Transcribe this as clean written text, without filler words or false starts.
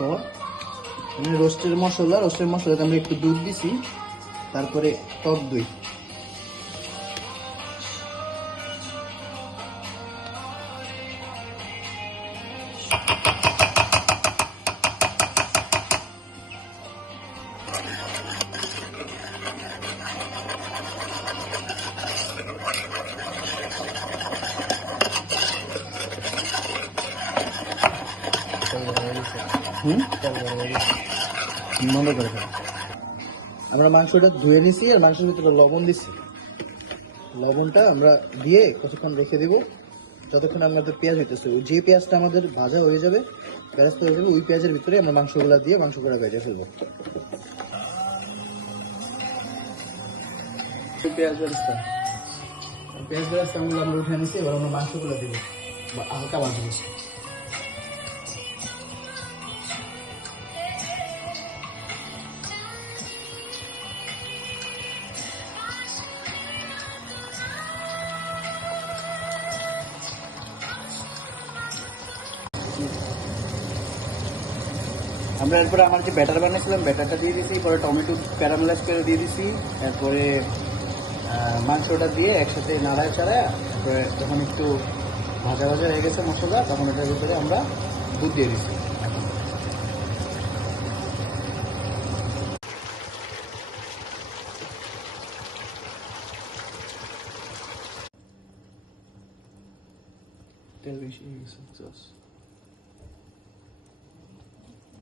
পর রোস্টের মশলাতে আমরা একটু দুধ দিছি, তারপরে টক দই, বন্ধ করে দেবো। আমরা মাংসটা ধুয়ে নিছি আর মাংসের ভিতরে লবণ দিছি। লবণটা আমরা দিয়ে কিছুক্ষণ রেখে দেবো, যতক্ষণ আমাদের পেঁয়াজ হইতেছে। যে পেঁয়াজটা আমাদের ভাজা হয়ে যাবে, বেরেস্তা হয়ে যাবে, ওই পেঁয়াজের ভিতরে আমরা মাংসগুলা দিয়ে মাংস করে ভেজে ফেলবো। পেঁয়াজ বেরেস্তা আমরা উঠে নিছি। এবার আমরা মাংসগুলো দিব, হালকা ভাজবো। আমরা এরপরে আমার যে ব্যাটার বানিয়েছিলাম ব্যাটারটা দিয়ে দিছি, পরে টমেটো ক্যারামেলাইজ করে দিয়ে দিছি, এরপরে মাংসটা দিয়ে একসাথে নাড়ায় চাড়ায়, তারপরে যখন একটু ভাজা ভাজা হয়ে গেছে মশলা, তখন এটার ভিতরে আমরা দুধ দিয়ে দিছি। তেল বেশি হয়ে গেছে।